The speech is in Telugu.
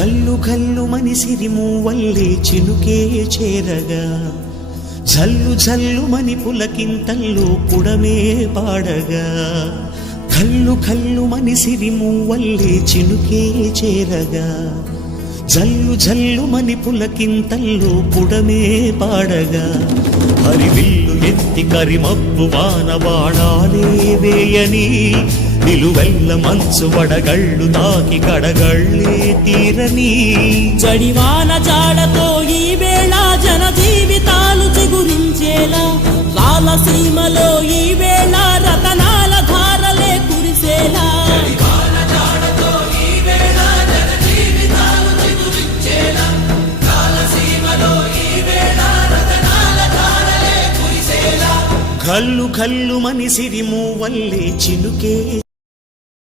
ఘల్లు ఘల్లు మని సిరిమూవల్లే చినుకే చేరగా జల్లు జల్లు మని పులకింతల్లో పుడమే పాడగా ఘల్లు ఘల్లు మని సిరిమూవల్లే చినుకే చేరగా జల్లు జల్లు మని పులకింతల్లో పుడమే పాడగా హరివిల్లు ఎత్తి కరిమబ్బు వానబాణాలే వేయని నిలువెల్ల మంచు వడగళ్ళు తాకి కడగళ్ళే తీరని జడివాన జాడతో ఈ వేళ జన జీవితాలు చిగురించేలా రాలసీమలో ఈ వేళ రతనాల ధారలే కురిసేలా ఘల్లు ఘల్లు మని సిరిమూవల్లే చినుకే